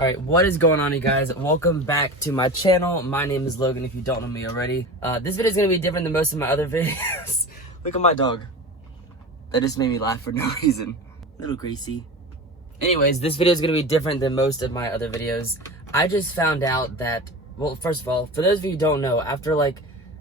All right, what is going on, you guys? Welcome back to my channel. My name is Logan, if you don't know me already. This video is gonna be different than most of my other videos. Look at my dog. That just made me laugh for no reason. Little Gracie. Anyways, this video is gonna be different than most of my other videos. I just found out that, well, first of all, for those of you who don't know, after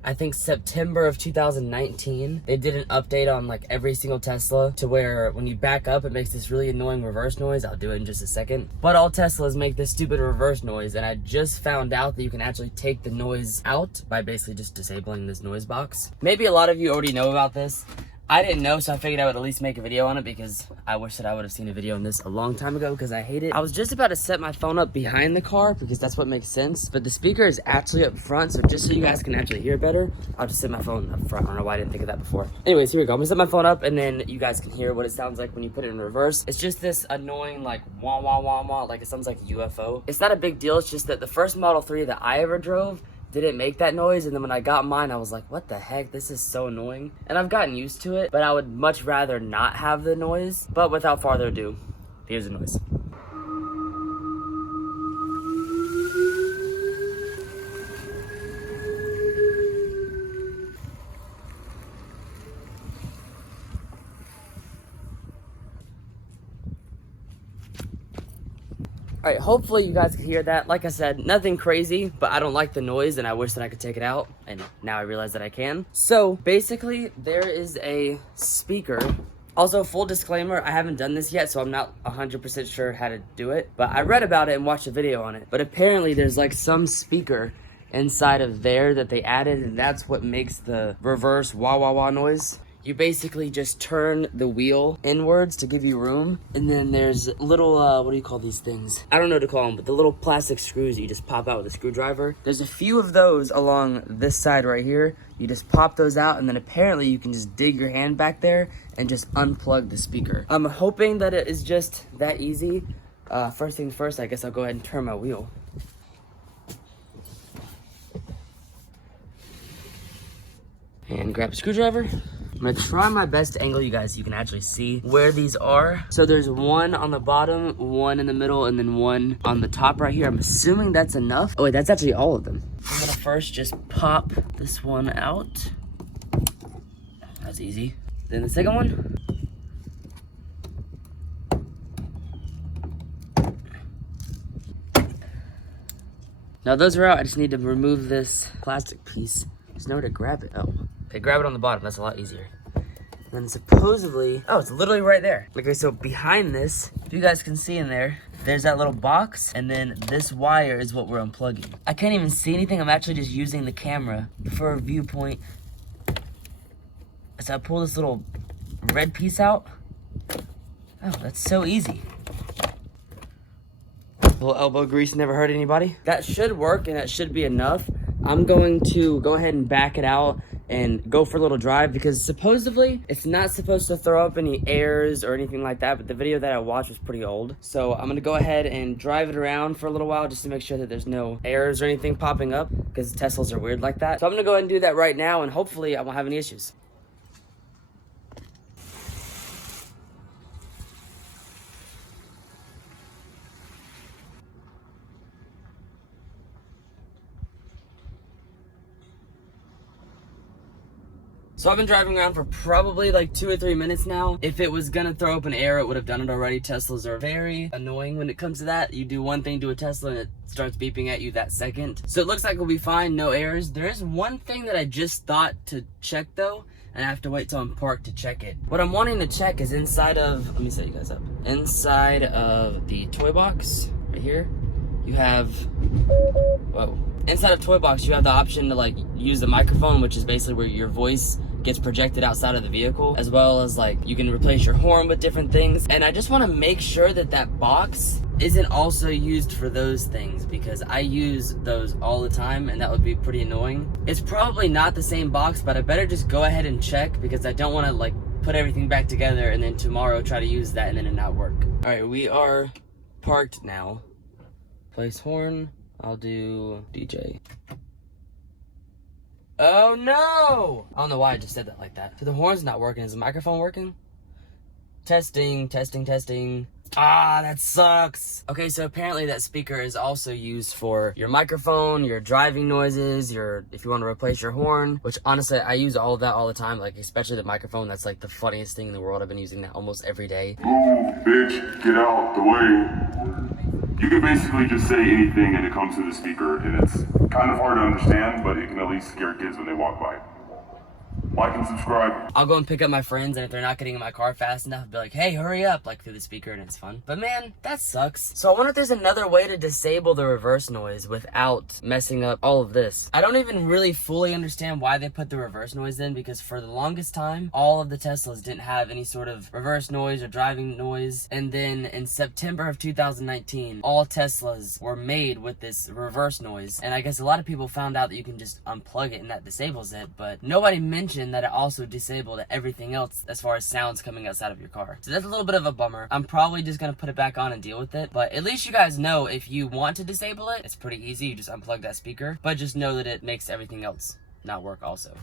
I think September of 2019, they did an update on every single Tesla to where when you back up, it makes this really annoying reverse noise. I'll do it in just a second. But all Teslas make this stupid reverse noise, and I just found out that you can actually take the noise out by basically just disabling this noise box. Maybe a lot of you already know about this. I didn't know, so I figured I would at least make a video on it because I wish that I would have seen a video on this a long time ago because I hate it. I was just about to set my phone up behind the car because that's what makes sense, but the speaker is actually up front, so just so you guys can actually hear better, I'll just set my phone up front. I don't know why I didn't think of that before. Anyways, here we go. I'm gonna set my phone up and then you guys can hear what it sounds like when you put it in reverse. It's just this annoying wah wah wah wah, like it sounds like a UFO. It's not a big deal, it's just that the first Model 3 that I ever drove didn't make that noise, and then when I got mine, I was like, what the heck, this is so annoying. And I've gotten used to it, but I would much rather not have the noise. But without further ado, here's the noise. All right, hopefully you guys can hear that. Like I said, nothing crazy, but I don't like the noise and I wish that I could take it out, and now I realize that I can. So basically, there is a speaker. Also, full disclaimer, I haven't done this yet, so I'm not 100% sure how to do it, but I read about it and watched a video on it. But apparently there's some speaker inside of there that they added, and that's what makes the reverse wah wah wah noise. You basically just turn the wheel inwards to give you room, and then there's little, what do you call these things? I don't know what to call them, but the little plastic screws you just pop out with a screwdriver. There's a few of those along this side right here. You just pop those out, and then apparently you can just dig your hand back there and just unplug the speaker. I'm hoping that it is just that easy. First things first, I guess I'll go ahead and turn my wheel. And grab a screwdriver. I'm gonna try my best to angle you guys so you can actually see where these are. So there's one on the bottom, one in the middle, and then one on the top right here. I'm assuming that's enough. Oh wait, that's actually all of them. I'm gonna first just pop this one out. That's easy. Then the second one. Now those are out. I just need to remove this plastic piece. There's nowhere to grab it. Oh. Okay, grab it on the bottom, that's a lot easier. And then supposedly, oh, it's literally right there. Okay, so behind this, if you guys can see in there, there's that little box, and then this wire is what we're unplugging. I can't even see anything, I'm actually just using the camera for a viewpoint. So I pull this little red piece out. Oh, that's so easy. A little elbow grease never hurt anybody. That should work, and that should be enough. I'm going to go ahead and back it out and go for a little drive because supposedly it's not supposed to throw up any errors or anything like that, but the video that I watched was pretty old. So I'm gonna go ahead and drive it around for a little while just to make sure that there's no errors or anything popping up because Teslas are weird like that. So I'm gonna go ahead and do that right now, and hopefully I won't have any issues. So I've been driving around for probably 2 or 3 minutes now. If it was gonna throw up an error, it would have done it already. Teslas are very annoying when it comes to that. You do one thing to a Tesla and it starts beeping at you that second. So it looks like we'll be fine, no errors. There is one thing that I just thought to check though, and I have to wait till I'm parked to check it. What I'm wanting to check is inside of, let me set you guys up. Inside of the toy box, right here, you have, whoa. Inside of toy box, you have the option to use the microphone, which is basically where your voice gets projected outside of the vehicle, as well as you can replace your horn with different things. And I just want to make sure that that box isn't also used for those things because I use those all the time and that would be pretty annoying. It's probably not the same box, but I better just go ahead and check because I don't want to put everything back together and then tomorrow try to use that and then it not work. All right, we are parked now. Place horn. I'll do DJ. Oh no! I don't know why I just said that like that. So the horn's not working. Is the microphone working? Testing, testing, testing. Ah, that sucks. Okay, so apparently that speaker is also used for your microphone, your driving noises, if you want to replace your horn, which honestly, I use all of that all the time, like especially the microphone. That's like the funniest thing in the world. I've been using that almost every day. Move, bitch, get out the way. You can basically just say anything and it comes to the speaker, and it's kind of hard to understand, but it can at least scare kids when they walk by. Like and subscribe. I'll go and pick up my friends, and if they're not getting in my car fast enough, I'll be like, hey, hurry up, like through the speaker, and it's fun. But man, that sucks. So I wonder if there's another way to disable the reverse noise without messing up all of this. I don't even really fully understand why they put the reverse noise in, because for the longest time, all of the Teslas didn't have any sort of reverse noise or driving noise. And then in September of 2019, all Teslas were made with this reverse noise. And I guess a lot of people found out that you can just unplug it and that disables it, but nobody mentioned that it also disabled everything else as far as sounds coming outside of your car. So that's a little bit of a bummer. I'm probably just gonna put it back on and deal with it, but at least you guys know if you want to disable it, it's pretty easy. You just unplug that speaker, but just know that it makes everything else not work also.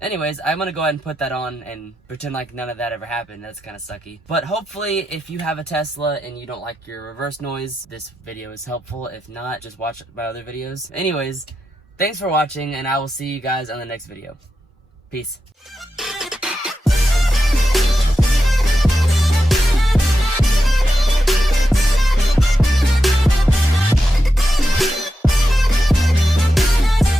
Anyways, I'm gonna go ahead and put that on and pretend like none of that ever happened. That's kind of sucky. But hopefully, if you have a Tesla and you don't like your reverse noise, this video is helpful. If not, just watch my other videos. Anyways, thanks for watching, and I will see you guys on the next video. Peace.